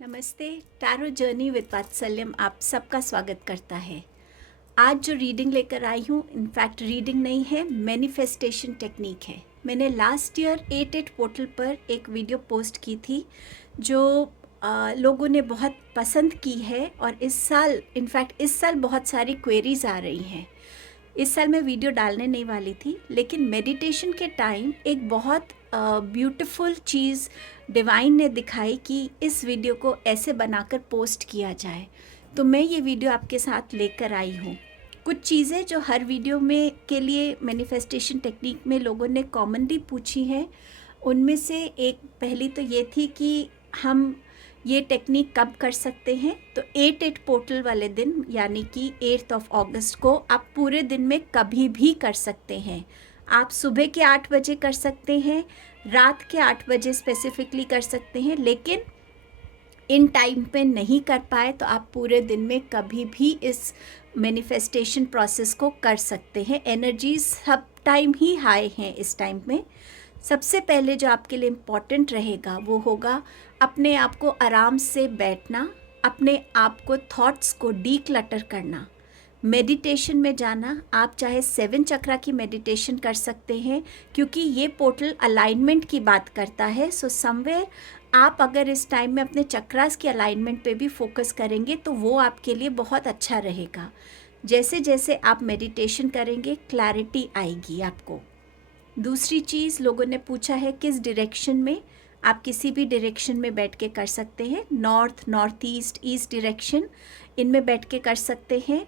नमस्ते। Tarot journey with वात्सल्यम आप सबका स्वागत करता है। आज जो रीडिंग लेकर आई हूँ, इनफैक्ट रीडिंग नहीं है, मैनिफेस्टेशन टेक्निक है। मैंने लास्ट ईयर 88 पोर्टल पर एक वीडियो पोस्ट की थी जो लोगों ने बहुत पसंद की है और इस साल बहुत सारी क्वेरीज आ रही हैं। इस साल मैं वीडियो डालने नहीं वाली थी, लेकिन मेडिटेशन के टाइम एक बहुत ब्यूटीफुल चीज़ डिवाइन ने दिखाई कि इस वीडियो को ऐसे बनाकर पोस्ट किया जाए, तो मैं ये वीडियो आपके साथ लेकर आई हूँ। कुछ चीज़ें जो हर वीडियो में के लिए मैनिफेस्टेशन टेक्निक में लोगों ने कॉमनली पूछी हैं, उनमें से एक पहली तो ये थी कि हम ये टेक्निक कब कर सकते हैं। तो 8 पोर्टल वाले दिन यानी कि 8 अगस्त को आप पूरे दिन में कभी भी कर सकते हैं। आप सुबह के 8 बजे कर सकते हैं, रात के 8 बजे स्पेसिफिकली कर सकते हैं, लेकिन इन टाइम पे नहीं कर पाए तो आप पूरे दिन में कभी भी इस मैनिफेस्टेशन प्रोसेस को कर सकते हैं। एनर्जीज सब टाइम ही हाई हैं इस टाइम में। सबसे पहले जो आपके लिए इम्पॉर्टेंट रहेगा वो होगा अपने आप को आराम से बैठना, अपने आप को थॉट्स को डीक्लटर करना, मेडिटेशन में जाना। आप चाहे 7 चक्रा की मेडिटेशन कर सकते हैं, क्योंकि ये पोर्टल अलाइनमेंट की बात करता है। सो समवेयर आप अगर इस टाइम में अपने चक्रास की अलाइनमेंट पे भी फोकस करेंगे तो वो आपके लिए बहुत अच्छा रहेगा। जैसे जैसे आप मेडिटेशन करेंगे क्लैरिटी आएगी आपको। दूसरी चीज़ लोगों ने पूछा है किस डायरेक्शन में। आप किसी भी डायरेक्शन में बैठ के कर सकते हैं, north, north east, east direction, इनमें बैठ के कर सकते हैं।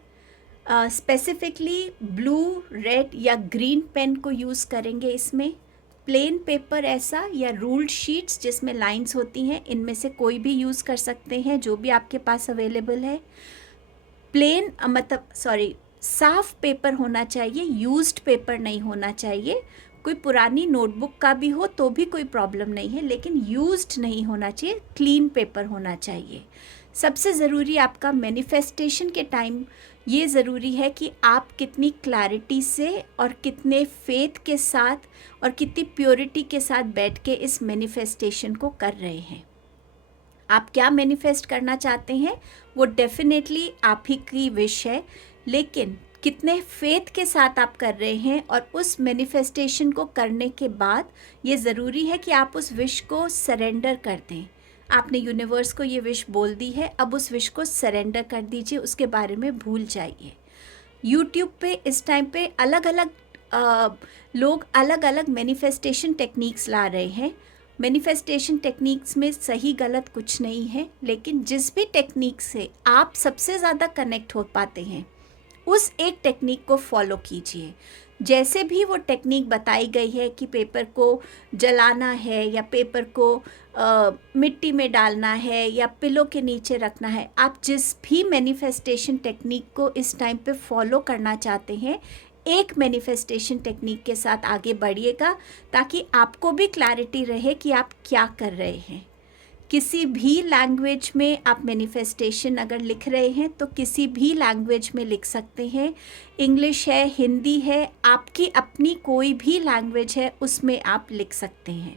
स्पेसिफिकली ब्लू, रेड या ग्रीन पेन को यूज़ करेंगे इसमें। प्लेन पेपर ऐसा या रूल्ड शीट्स जिसमें लाइंस होती हैं, इनमें से कोई भी यूज़ कर सकते हैं जो भी आपके पास अवेलेबल है। प्लेन साफ पेपर होना चाहिए, यूज्ड पेपर नहीं होना चाहिए। कोई पुरानी नोटबुक का भी हो तो भी कोई प्रॉब्लम नहीं है, लेकिन यूज्ड नहीं होना चाहिए, क्लीन पेपर होना चाहिए। सबसे ज़रूरी आपका मैनिफेस्टेशन के टाइम ये ज़रूरी है कि आप कितनी क्लैरिटी से और कितने फेथ के साथ और कितनी प्योरिटी के साथ बैठ के इस मैनिफेस्टेशन को कर रहे हैं। आप क्या मैनिफेस्ट करना चाहते हैं वो डेफिनेटली आप ही की विश है, लेकिन कितने फेथ के साथ आप कर रहे हैं और उस मैनिफेस्टेशन को करने के बाद ये ज़रूरी है कि आप उस विश को सरेंडर कर दें। आपने यूनिवर्स को ये विश बोल दी है, अब उस विश को सरेंडर कर दीजिए, उसके बारे में भूल जाइए। यूट्यूब पे इस टाइम पे अलग अलग लोग अलग अलग मैनिफेस्टेशन टेक्निक्स ला रहे हैं। मैनिफेस्टेशन टेक्निक्स में सही गलत कुछ नहीं है, लेकिन जिस भी टेक्निक से आप सबसे ज़्यादा कनेक्ट हो पाते हैं उस एक टेक्निक को फॉलो कीजिए। जैसे भी वो टेक्निक बताई गई है कि पेपर को जलाना है या पेपर को मिट्टी में डालना है या पिलो के नीचे रखना है, आप जिस भी मैनिफेस्टेशन टेक्निक को इस टाइम पे फॉलो करना चाहते हैं, एक मैनिफेस्टेशन टेक्निक के साथ आगे बढ़िएगा ताकि आपको भी क्लैरिटी रहे कि आप क्या कर रहे हैं। किसी भी लैंग्वेज में आप मैनिफेस्टेशन अगर लिख रहे हैं तो किसी भी लैंग्वेज में लिख सकते हैं। इंग्लिश है, हिंदी है, आपकी अपनी कोई भी लैंग्वेज है उसमें आप लिख सकते हैं।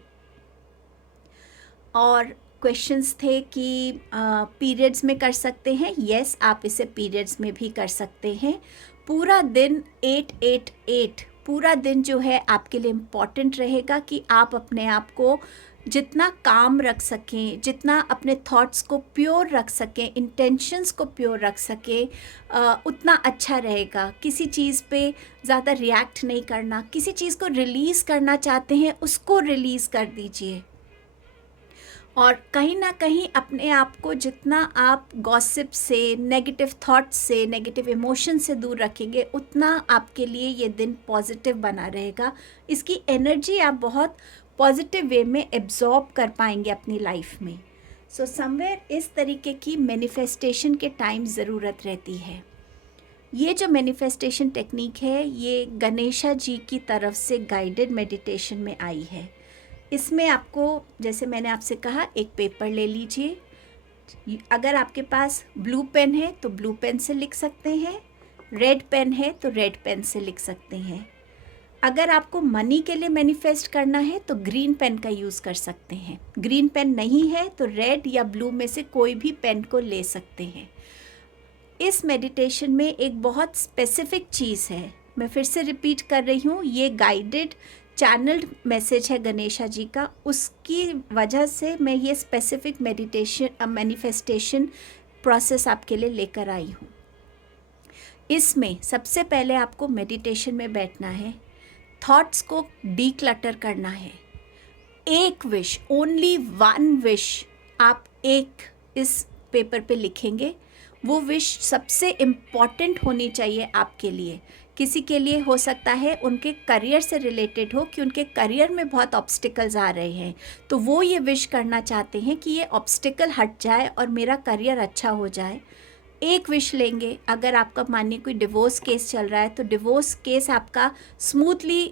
और क्वेश्चंस थे कि पीरियड्स में कर सकते हैं। यस, आप इसे पीरियड्स में भी कर सकते हैं। पूरा दिन 888 पूरा दिन जो है आपके लिए इम्पॉर्टेंट रहेगा कि आप अपने आप को जितना काम रख सकें, जितना अपने थॉट्स को प्योर रख सकें, इंटेंशंस को प्योर रख सकें, उतना अच्छा रहेगा। किसी चीज़ पे ज़्यादा रिएक्ट नहीं करना। किसी चीज़ को रिलीज़ करना चाहते हैं उसको रिलीज़ कर दीजिए। और कहीं ना कहीं अपने आप को जितना आप गॉसिप से, नेगेटिव थॉट्स से, नेगेटिव इमोशन से दूर रखेंगे, उतना आपके लिए ये दिन पॉजिटिव बना रहेगा। इसकी एनर्जी आप बहुत पॉजिटिव वे में एब्जॉर्ब कर पाएंगे अपनी लाइफ में। सो समवेयर इस तरीके की मैनिफेस्टेशन के टाइम ज़रूरत रहती है। ये जो मैनिफेस्टेशन टेक्निक है ये गणेशा जी की तरफ से गाइडेड मेडिटेशन में आई है। इसमें आपको, जैसे मैंने आपसे कहा, एक पेपर ले लीजिए। अगर आपके पास ब्लू पेन है तो ब्लू पेन से लिख सकते हैं, रेड पेन है तो रेड पेन से लिख सकते हैं। अगर आपको मनी के लिए मैनिफेस्ट करना है तो ग्रीन पेन का यूज़ कर सकते हैं। ग्रीन पेन नहीं है तो रेड या ब्लू में से कोई भी पेन को ले सकते हैं। इस मेडिटेशन में एक बहुत स्पेसिफिक चीज़ है, मैं फिर से रिपीट कर रही हूँ, ये गाइडेड चैनल्ड मैसेज है गणेशा जी का, उसकी वजह से मैं ये स्पेसिफिक मेडिटेशन मैनिफेस्टेशन प्रोसेस आपके लिए लेकर आई हूँ। इसमें सबसे पहले आपको मेडिटेशन में बैठना है, थॉट्स को डीक्लटर करना है। एक विश, ओनली वन विश आप एक इस पेपर पे लिखेंगे। वो विश सबसे इम्पॉर्टेंट होनी चाहिए आपके लिए। किसी के लिए हो सकता है उनके करियर से रिलेटेड हो कि उनके करियर में बहुत ऑब्स्टिकल्स आ रहे हैं, तो वो ये विश करना चाहते हैं कि ये ऑब्स्टिकल हट जाए और मेरा करियर अच्छा हो जाए। एक विश लेंगे। अगर आपका मानिए कोई डिवोर्स केस चल रहा है तो डिवोर्स केस आपका स्मूथली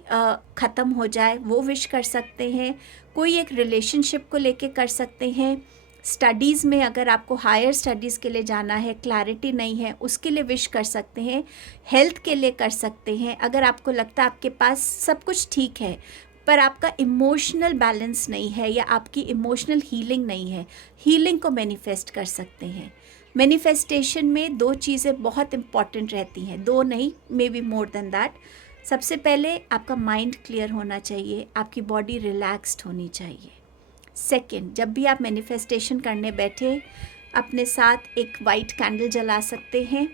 ख़त्म हो जाए, वो विश कर सकते हैं। कोई एक रिलेशनशिप को लेके कर सकते हैं। स्टडीज़ में अगर आपको हायर स्टडीज़ के लिए जाना है, क्लैरिटी नहीं है, उसके लिए विश कर सकते हैं। हेल्थ के लिए कर सकते हैं। अगर आपको लगता है आपके पास सब कुछ ठीक है पर आपका इमोशनल बैलेंस नहीं है या आपकी इमोशनल हीलिंग नहीं है, हीलिंग को मैनिफेस्ट कर सकते हैं। मैनिफेस्टेशन में दो चीज़ें बहुत इम्पॉर्टेंट रहती हैं, दो नहीं, may be more than that. सबसे पहले आपका माइंड क्लियर होना चाहिए, आपकी बॉडी रिलैक्स्ड होनी चाहिए। सेकंड, जब भी आप मैनिफेस्टेशन करने बैठे अपने साथ एक वाइट कैंडल जला सकते हैं।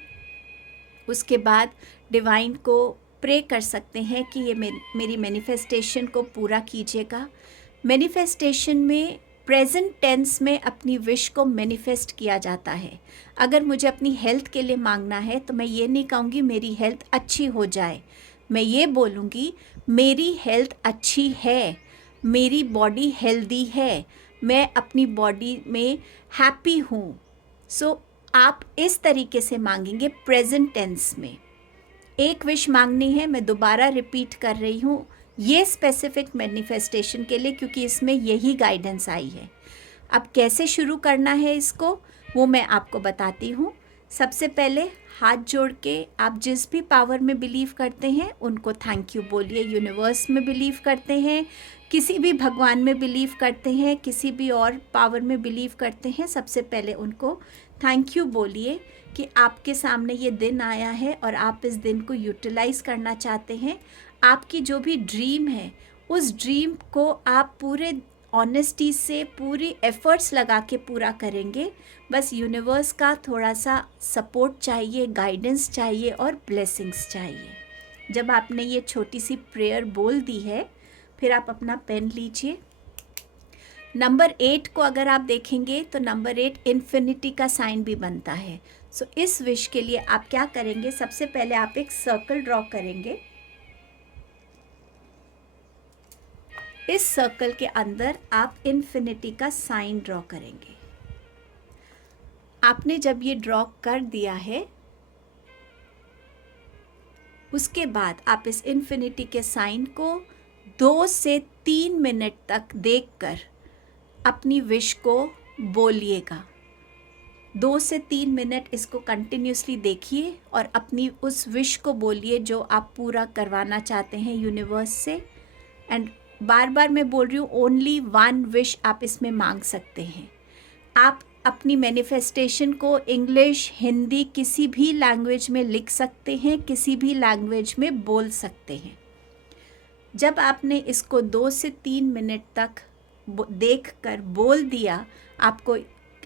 उसके बाद डिवाइन को प्रे कर सकते हैं कि ये मेरी मैनिफेस्टेशन को पूरा कीजिएगा। मैनिफेस्टेशन में प्रेजेंट टेंस में अपनी विश को मैनिफेस्ट किया जाता है। अगर मुझे अपनी हेल्थ के लिए मांगना है तो मैं ये नहीं कहूँगी मेरी हेल्थ अच्छी हो जाए, मैं ये बोलूँगी मेरी हेल्थ अच्छी है, मेरी बॉडी हेल्दी है, मैं अपनी बॉडी में हैप्पी हूँ। सो आप इस तरीके से मांगेंगे प्रेजेंट टेंस में। एक विश मांगनी है, मैं दोबारा रिपीट कर रही हूँ, ये स्पेसिफिक मैनिफेस्टेशन के लिए, क्योंकि इसमें यही गाइडेंस आई है। अब कैसे शुरू करना है इसको वो मैं आपको बताती हूँ। सबसे पहले हाथ जोड़ के आप जिस भी पावर में बिलीव करते हैं उनको थैंक यू बोलिए। यूनिवर्स में बिलीव करते हैं, किसी भी भगवान में बिलीव करते हैं, किसी भी और पावर में बिलीव करते हैं, सबसे पहले उनको थैंक यू बोलिए कि आपके सामने ये दिन आया है और आप इस दिन को यूटिलाइज़ करना चाहते हैं। आपकी जो भी ड्रीम है उस ड्रीम को आप पूरे ऑनेस्टी से पूरी एफ़र्ट्स लगा के पूरा करेंगे। बस यूनिवर्स का थोड़ा सा सपोर्ट चाहिए, गाइडेंस चाहिए और ब्लेसिंग्स चाहिए। जब आपने ये छोटी सी प्रेयर बोल दी है फिर आप अपना पेन लीजिए। नंबर 8 को अगर आप देखेंगे तो नंबर 8 इन्फिनिटी का साइन भी बनता है। सो इस विश के लिए आप क्या करेंगे, सबसे पहले आप एक सर्कल ड्रॉ करेंगे। इस सर्कल के अंदर आप इन्फिनिटी का साइन ड्रॉ करेंगे। आपने जब ये ड्रॉ कर दिया है उसके बाद आप इस इन्फिनिटी के साइन को 2 से 3 मिनट तक देखकर अपनी विश को बोलिएगा। 2 से 3 मिनट इसको कंटिन्यूसली देखिए और अपनी उस विश को बोलिए जो आप पूरा करवाना चाहते हैं यूनिवर्स से। एंड बार बार मैं बोल रही हूँ, ओनली वन विश आप इसमें मांग सकते हैं। आप अपनी मैनिफेस्टेशन को इंग्लिश, हिंदी, किसी भी लैंग्वेज में लिख सकते हैं, किसी भी लैंग्वेज में बोल सकते हैं। जब आपने इसको 2 से 3 मिनट तक देख कर बोल दिया, आपको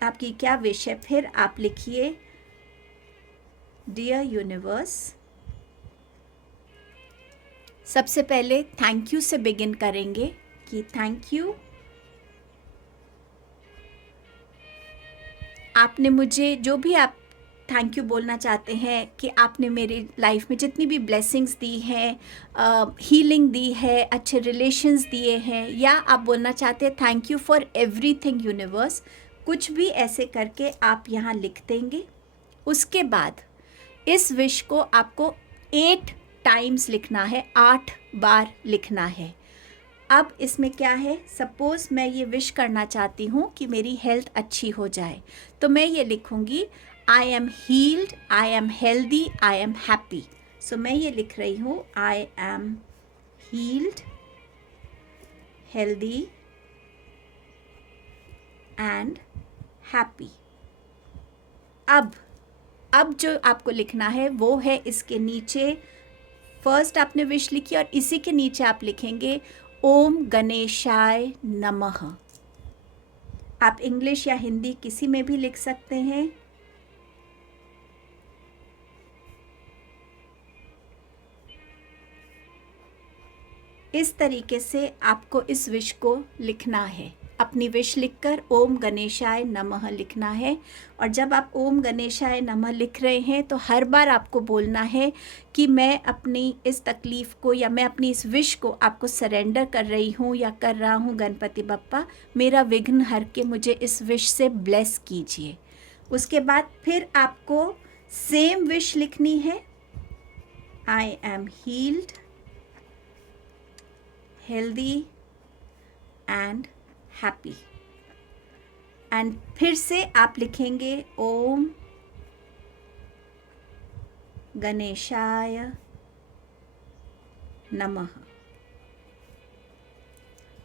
आपकी क्या विश है, फिर आप लिखिए डियर यूनिवर्स। सबसे पहले थैंक यू से बिगिन करेंगे कि थैंक यू, आपने मुझे जो भी आप थैंक यू बोलना चाहते हैं कि आपने मेरी लाइफ में जितनी भी ब्लेसिंग्स दी हैं, हीलिंग दी है, अच्छे रिलेशंस दिए हैं, या आप बोलना चाहते हैं thank you for everything universe, कुछ भी ऐसे करके आप यहाँ लिख देंगे। उसके बाद इस विश को आपको 8 टाइम्स लिखना है, 8 बार लिखना है। अब इसमें क्या है, सपोज़ मैं ये विश करना चाहती हूँ कि मेरी हेल्थ अच्छी हो जाए, तो मैं ये लिखूँगी I am healed, I am healthy, I am happy. So मैं ये लिख रही हूँ I am healed, healthy and happy. अब जो आपको लिखना है वो है इसके नीचे, फर्स्ट आपने विश लिखी और इसी के नीचे आप लिखेंगे ओम गणेशाय नमः. आप इंग्लिश या हिंदी किसी में भी लिख सकते हैं. इस तरीके से आपको इस विश को लिखना है. अपनी विश लिखकर ओम गणेशाय नमः लिखना है. और जब आप ओम गणेशाय नमः लिख रहे हैं तो हर बार आपको बोलना है कि मैं अपनी इस तकलीफ़ को या मैं अपनी इस विश को आपको सरेंडर कर रही हूँ या कर रहा हूँ. गणपति बप्पा मेरा विघ्न हर के मुझे इस विश से ब्लेस कीजिए. उसके बाद फिर आपको सेम विश लिखनी है. आई am heeled, healthy and happy. And फिर से आप लिखेंगे ओम गणेशाय नमः.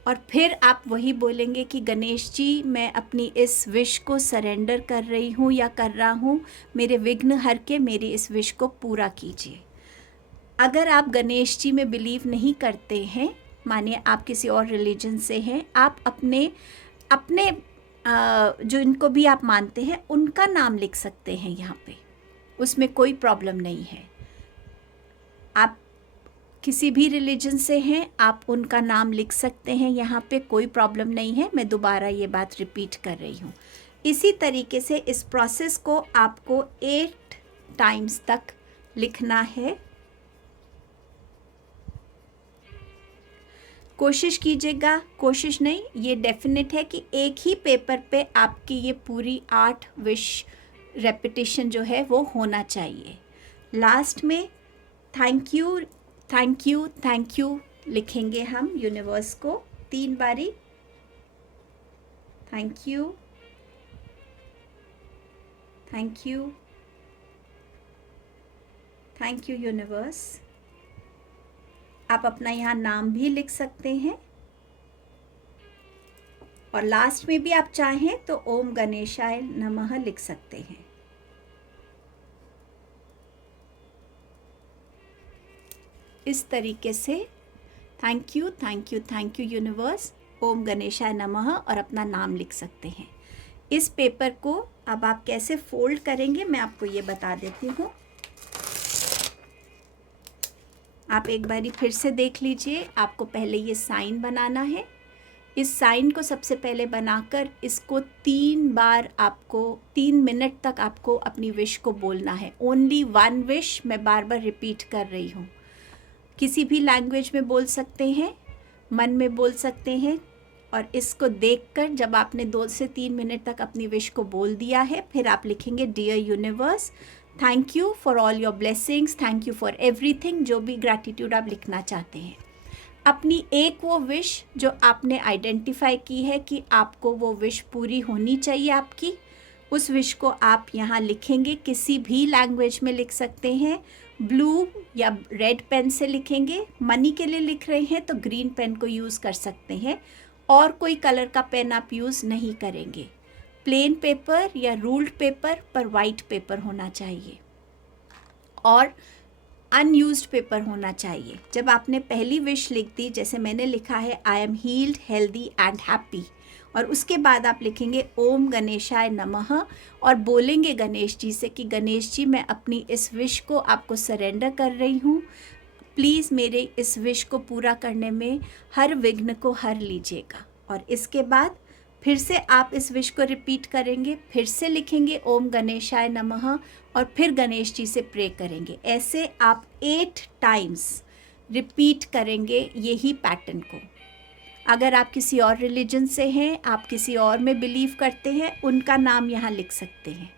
और फिर आप वही बोलेंगे कि गणेश जी मैं अपनी इस विश को सरेंडर कर रही हूँ या कर रहा हूँ. मेरे विघ्न हर के मेरी इस विश को पूरा कीजिए. अगर आप गणेश जी में बिलीव नहीं करते हैं, मानिए आप किसी और रिलीजन से हैं, आप अपने जो इनको भी आप मानते हैं उनका नाम लिख सकते हैं यहाँ पे. उसमें कोई प्रॉब्लम नहीं है. आप किसी भी रिलीजन से हैं, आप उनका नाम लिख सकते हैं यहाँ पे, कोई प्रॉब्लम नहीं है. मैं दोबारा ये बात रिपीट कर रही हूँ. इसी तरीके से इस प्रोसेस को आपको 8 टाइम्स तक लिखना है. कोशिश कीजिएगा, कोशिश नहीं, ये डेफिनेट है कि एक ही पेपर पे आपकी ये पूरी 8 विश रेपिटेशन जो है वो होना चाहिए. लास्ट में thank you thank you thank you लिखेंगे हम यूनिवर्स को 3 बारी. Thank you, thank you, thank you universe. आप अपना यहाँ नाम भी लिख सकते हैं. और लास्ट में भी आप चाहें तो ओम गणेशाय नमः लिख सकते हैं. इस तरीके से thank you thank you thank you universe, ओम गणेशाय नमः और अपना नाम लिख सकते हैं. इस पेपर को अब आप कैसे फोल्ड करेंगे मैं आपको ये बता देती हूँ. आप एक बारी फिर से देख लीजिए. आपको पहले ये साइन बनाना है. इस साइन को सबसे पहले बनाकर इसको 3 बार, आपको 3 मिनट तक आपको अपनी विश को बोलना है. ओनली 1 विश मैं बार बार रिपीट कर रही हूँ. किसी भी लैंग्वेज में बोल सकते हैं, मन में बोल सकते हैं. और इसको देखकर जब आपने 2 से 3 मिनट तक अपनी विश को बोल दिया है, फिर आप लिखेंगे dear universe, thank you for all your blessings, thank you for everything. जो भी ग्रैटिट्यूड आप लिखना चाहते हैं. अपनी एक वो विश जो आपने आइडेंटिफाई की है कि आपको वो विश पूरी होनी चाहिए आपकी, उस विश को आप यहाँ लिखेंगे. किसी भी लैंग्वेज में लिख सकते हैं. ब्लू या रेड पेन से लिखेंगे. मनी के लिए लिख रहे हैं तो ग्रीन पेन को यूज़ कर सकते हैं. और कोई कलर का पेन आप यूज़ नहीं करेंगे. प्लेन पेपर या रूल्ड पेपर पर वाइट पेपर होना चाहिए और अनयूज्ड पेपर होना चाहिए. जब आपने पहली विश लिख दी, जैसे मैंने लिखा है आई am heeled, healthy and happy, और उसके बाद आप लिखेंगे ओम गणेशाय नमः और बोलेंगे गणेश जी से कि गणेश जी मैं अपनी इस विश को आपको सरेंडर कर रही हूँ. प्लीज़ मेरे इस विश को पूरा करने में हर विघ्न को हर लीजिएगा. और इसके बाद फिर से आप इस विश को रिपीट करेंगे. फिर से लिखेंगे ओम गणेशाय नमः और फिर गणेश जी से प्रे करेंगे. ऐसे आप 8 टाइम्स रिपीट करेंगे यही पैटर्न को. अगर आप किसी और रिलीजन से हैं, आप किसी और में बिलीव करते हैं, उनका नाम यहाँ लिख सकते हैं.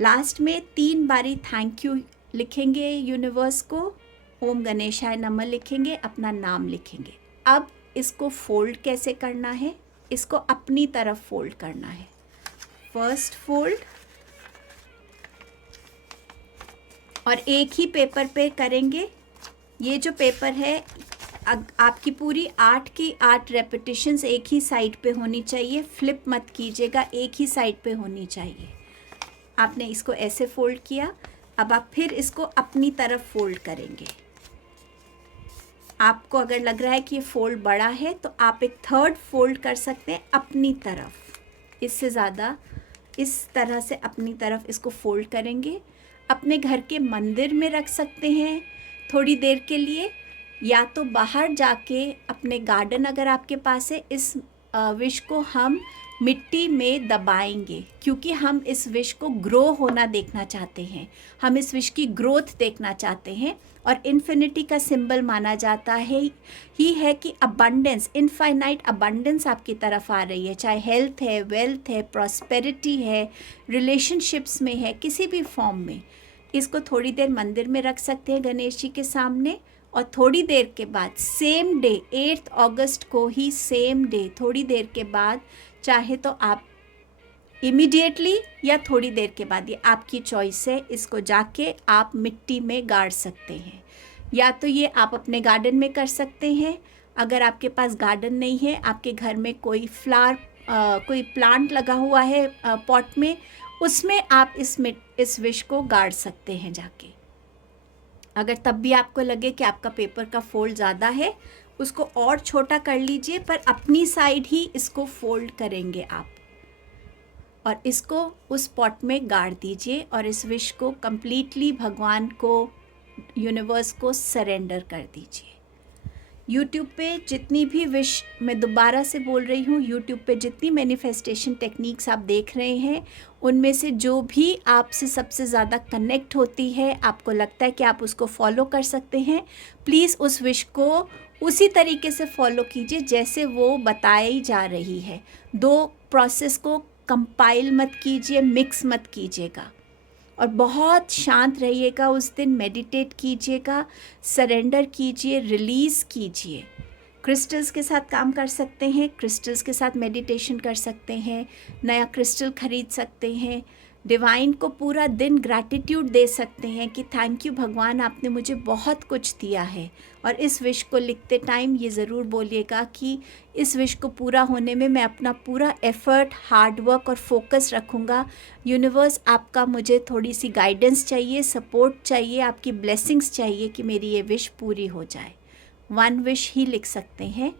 लास्ट में 3 बारी थैंक यू लिखेंगे यूनिवर्स को, ओम गणेशाय नमः लिखेंगे, अपना नाम लिखेंगे. अब इसको फोल्ड कैसे करना है, इसको अपनी तरफ फोल्ड करना है. फर्स्ट फोल्ड और एक ही पेपर पे करेंगे. ये जो पेपर है आपकी पूरी 8 की 8 रेपिटेशंस एक ही साइड पे होनी चाहिए, फ्लिप मत कीजिएगा, एक ही साइड पे होनी चाहिए। आपने इसको ऐसे फोल्ड किया, अब आप फिर इसको अपनी तरफ फोल्ड करेंगे। आपको अगर लग रहा है कि ये फोल्ड बड़ा है तो आप एक थर्ड फोल्ड कर सकते हैं अपनी तरफ, इससे ज़्यादा इस तरह से अपनी तरफ इसको फोल्ड करेंगे। अपने घर के मंदिर में रख सकते हैं थोड़ी देर के लिए, या तो बाहर जाके अपने गार्डन अगर आपके पास है। इस विश को हम मिट्टी में दबाएंगे क्योंकि हम इस विश को ग्रो होना देखना चाहते हैं, हम इस विश की ग्रोथ देखना चाहते हैं। और इन्फिनिटी का सिंबल माना जाता है ही है कि अबंडेंस, इनफाइनाइट अबंडेंस आपकी तरफ आ रही है, चाहे हेल्थ है, वेल्थ है, प्रॉस्पेरिटी है, रिलेशनशिप्स में है, किसी भी फॉर्म में। इसको थोड़ी देर मंदिर में रख सकते हैं गणेश जी के सामने, और थोड़ी देर के बाद सेम डे 8 अगस्त को ही, सेम डे थोड़ी देर के बाद, चाहे तो आप इमीडिएटली या थोड़ी देर के बाद, ये आपकी चॉइस है, इसको जाके आप मिट्टी में गाड़ सकते हैं। या तो ये आप अपने गार्डन में कर सकते हैं, अगर आपके पास गार्डन नहीं है, आपके घर में कोई कोई प्लांट लगा हुआ है पॉट में, उसमें आप इस विश को गाड़ सकते हैं जाके। अगर तब भी आपको लगे कि आपका पेपर का फोल्ड ज़्यादा है, उसको और छोटा कर लीजिए, पर अपनी साइड ही इसको फोल्ड करेंगे आप, और इसको उस पॉट में गाड़ दीजिए और इस विश को कंप्लीटली भगवान को, यूनिवर्स को सरेंडर कर दीजिए। यूट्यूब पे जितनी भी विश, मैं दोबारा से बोल रही हूँ, यूट्यूब पे जितनी मैनिफेस्टेशन टेक्निक्स आप देख रहे हैं, उनमें से जो भी आपसे सबसे ज़्यादा कनेक्ट होती है, आपको लगता है कि आप उसको फॉलो कर सकते हैं, प्लीज़ उस विश को उसी तरीके से फॉलो कीजिए जैसे वो बताई जा रही है। दो प्रोसेस को कंपाइल मत कीजिए, मिक्स मत कीजिएगा, और बहुत शांत रहिएगा उस दिन, मेडिटेट कीजिएगा, सरेंडर कीजिए, रिलीज़ कीजिए। क्रिस्टल्स के साथ काम कर सकते हैं, क्रिस्टल्स के साथ मेडिटेशन कर सकते हैं, नया क्रिस्टल खरीद सकते हैं, डिवाइन को पूरा दिन ग्रैटिट्यूड दे सकते हैं कि थैंक यू भगवान, आपने मुझे बहुत कुछ दिया है। और इस विश को लिखते टाइम ये ज़रूर बोलिएगा कि इस विश को पूरा होने में मैं अपना पूरा एफ़र्ट, हार्ड वर्क और फोकस रखूँगा। यूनिवर्स, आपका मुझे थोड़ी सी गाइडेंस चाहिए, सपोर्ट चाहिए, आपकी ब्लेसिंग्स चाहिए कि मेरी ये विश पूरी हो जाए। 1 विश ही लिख सकते हैं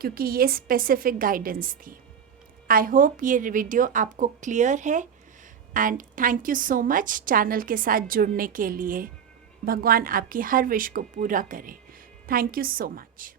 क्योंकि ये स्पेसिफिक गाइडेंस थी। आई होप ये वीडियो आपको क्लियर है, and thank you so much channel के साथ जुड़ने के लिए। भगवान आपकी हर विश को पूरा करे। Thank you so much.